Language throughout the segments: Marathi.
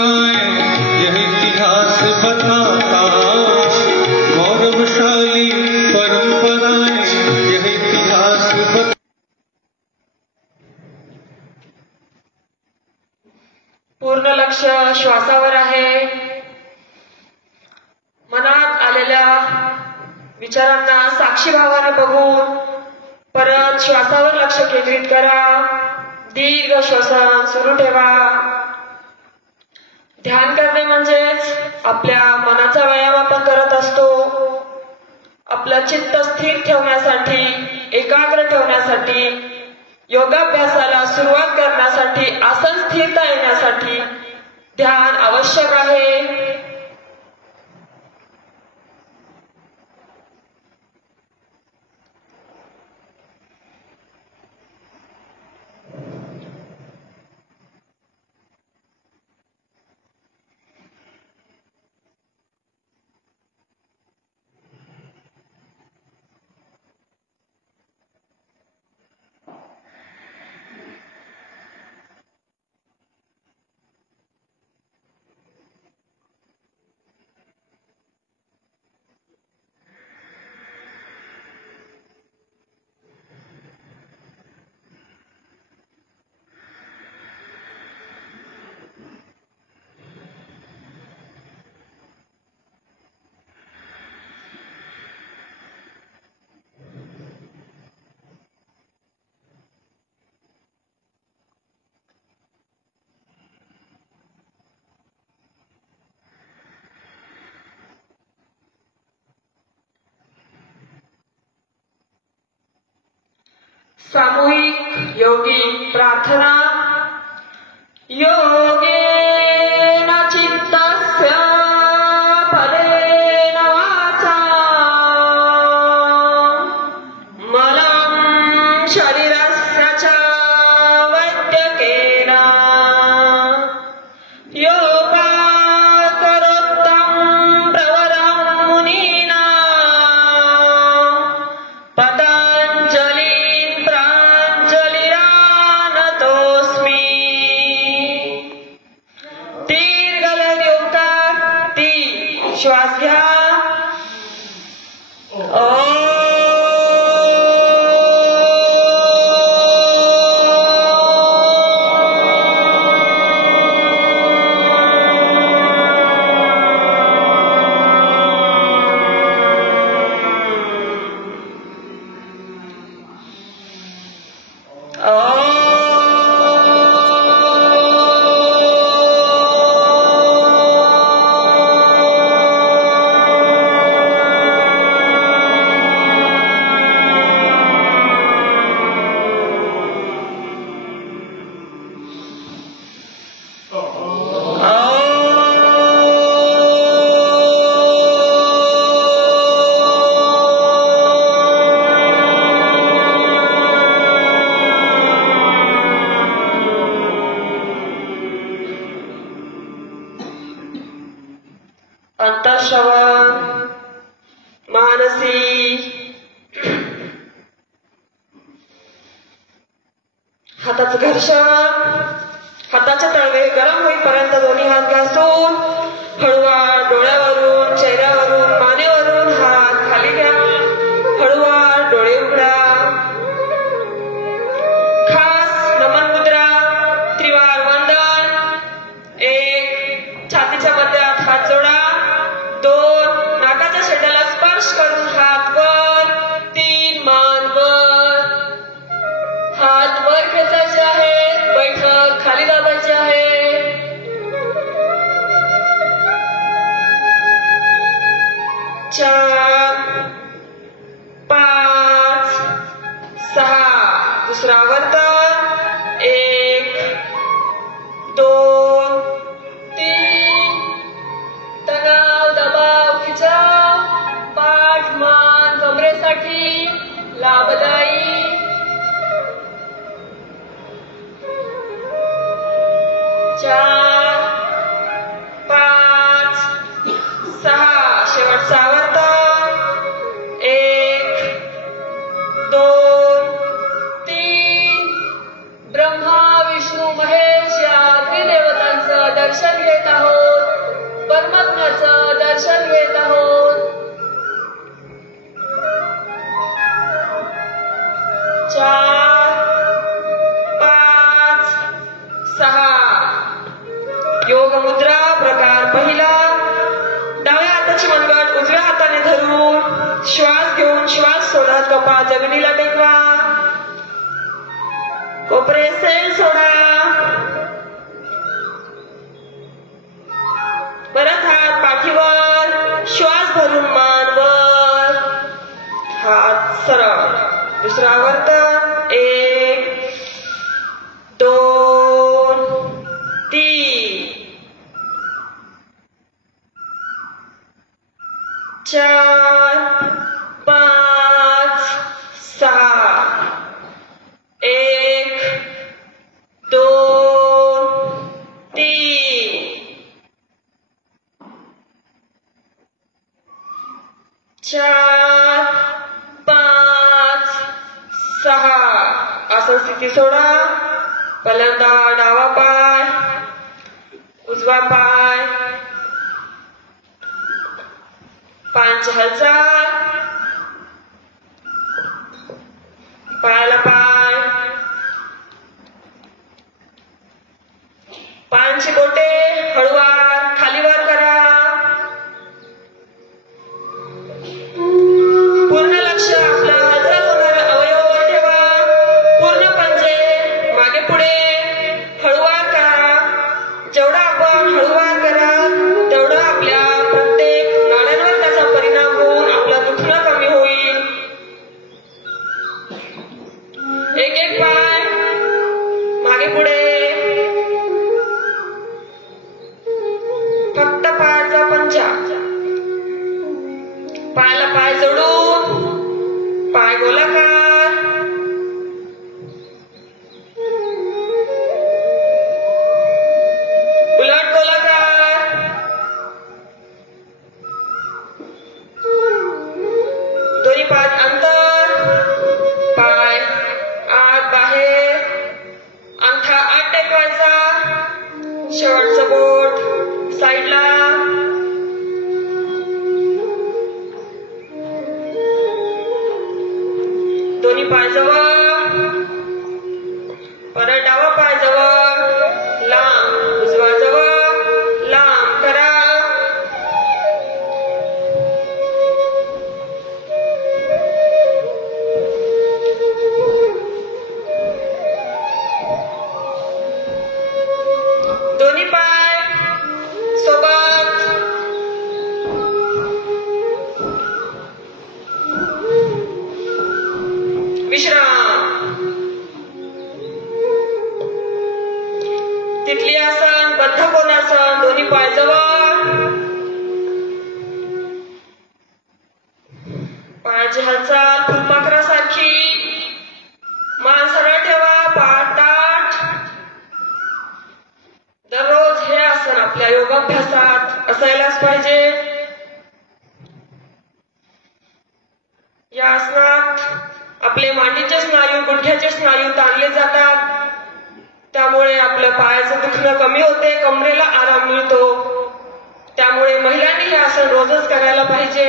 यह इतिहास बताता गौरवशाली परंपराएं, यह इतिहास पूर्ण लक्ष श्वासावर आहे. मनात आलेल्या विचारांना साक्षीभावाने बघून परत श्वासावर लक्ष केंद्रित करा. दीर्घ श्वसन सुरू ठेवा. ध्यान करणे म्हणजेच आपल्या मनाचा व्यायाम आपण करत असतो. आपलं चित्त स्थिर ठेवण्यासाठी, एकाग्र ठेवण्यासाठी, योगाभ्यासाला सुरुवात करण्यासाठी, आसन स्थिरता येण्यासाठी ध्यान आवश्यक आहे. सामूहिक योगी प्रार्थना. योगेन चित्तस्य फलेन वाचा मलं शरीरस्य च वैद्यकेन योगाकरोत्तं प्रवरं मुनीना पतञ्जलि श्वास घ्या. अंतःश्रवण, मानसी, हाताचं घर्षण, हाताचे तळवे गरम होईपर्यंत दोन्ही हात घासून हळूवार डोळ्यावरून, चेहऱ्यावरून, मानेवरून हात खाली घ्या. हळूवार डोळे उघडा. खास नमन मुद्रा, त्रिवार वंदन. 1. छातीच्या मध्यात हात जोडा. 2. नाकाच्या शेंड्याला स्पर्श करून हात वर. 3. मान वर. हात वर खेचायचे आहेत. बैठक खाली दाबायची आहे. 4, 5, 6. दुसरा वर्तन. 1, 2, 3. तणाव, दबाव, खिचाव, पाठ, मान, कमरेसाठी लाभदायी. 4, 5, 6. शेवटचा वर्तन. 1, 2, 3. ब्रह्मा, विष्णू, महेश या त्रिदेवतांचं दर्शन घे. घेत आहोत, परमात्म्याचं दर्शन घेत आहोत. 4, 5, 6. योग मुद्रा प्रकार पहिला. डाव्या हाताची मनगट उजव्या हाताने धरून श्वास घेऊन श्वास सोडत कपाळ जमिनीला टेकवा. कोपरे सैल सोडा. परत हात पाठीवर, श्वास भरून मान वर, हात सरळ. दुसरा वर्तन. 1, 2, 3, 4, 5, 6. 1, 2, 3, 4, 5, 6. आसन स्थिती सोडा. पहिल्यांदा डावा पाय, उजवा पाय, पायांची हालचाल. पायाला पाय, पायांची बोटे हळूवार खालीवर करा. पूर्ण लक्ष आपलं हालचाल होणाऱ्या अवयवावर ठेवा. पूर्ण पंजे मागे पुढे हळूवार करा. जेवढा आपण हळूवार कराल तेवढं आपल्या प्रत्येक नाड्यांवर त्याचा परिणाम होऊन आपलं दुखणं कमी होईल. एक एक पाय मागे पुढे. फक्त पायाचा पंजा. पायाला पाय जोडून पाय गोलाकार. उलट गोलाकार. दोन्ही पाय अंतर. पाय आत बाहेर. अंगठा आत टेकवायचा. शेवटचं बोट साईडला. दोन्ही पाय जवळ. परत डावा पाय जवळ लांब, उजवा जवळ लांब करा. दोन्ही पाय सोबत. विश्राम. तिथली आसन, बद्ध कोणासन. दोन्ही पाय जवळ. पायाची हालचाल फुलपाखरासारखी. मान सरळ ठेवा. पाठ ताठ. दररोज हे आसन आपल्या योगाभ्यासात असायलाच पाहिजे. या आसनात आपले मांडीचे स्नायू, गुडघ्याचे स्नायू ताणले जातात. त्यामुळे आपलं पायाचं दुखणं कमी होते, कमरेला आराम मिळतो. त्यामुळे महिलांनी हे आसन रोजच करायला पाहिजे.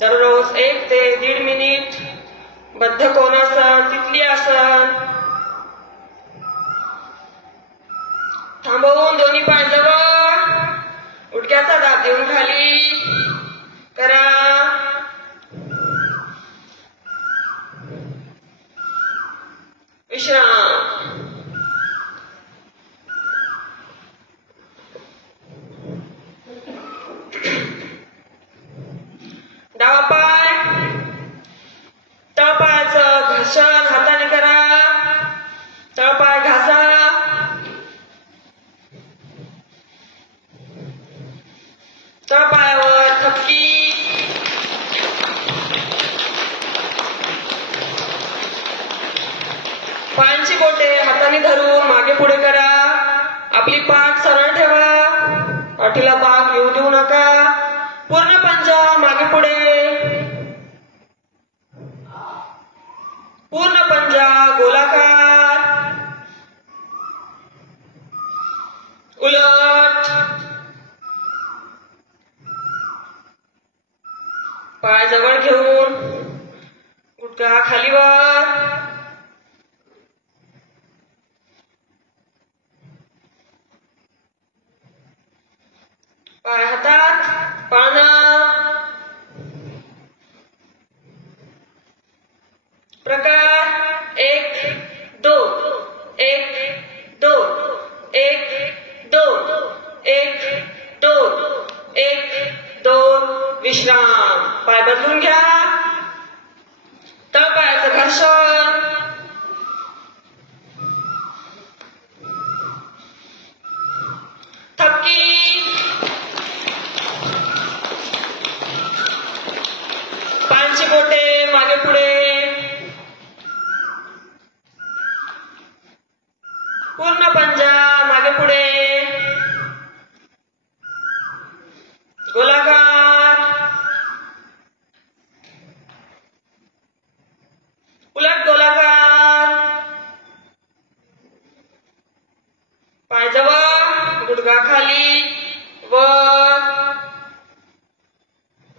दररोज 1 ते 1.5 मिनिट बद्ध कोणासन, तिथली आसन. थांबवून दोन्ही पाय जवळ. गुडघ्याचा दाब देऊन खाली करा. विश्राम. डावा पाय, तळपायाचं घर्षण हाताने करा. तळपाय घासा. तळपायावर थपकी. पायांची बोटे हाताने धरून मागे पुढे करा. आपली पाठ सरळ ठेवा. पाठीला बाग येऊ देऊ नका. पूर्ण पंजा मागे पुढे. पूर्ण पंजा गोलाकार. पाय हातात पाळणं. प्रकार 1 2 1 2 1 2 1 2 1 2. विश्राम. पाय बदलून घ्या. तळपायाचं घर्षण. थपकी. पायांची बोटे मागे पुढे. पूर्ण पंजा मागे पुढे. गोलाकार. उलट गोलाकार. पाय जवळ गुडघा खाली.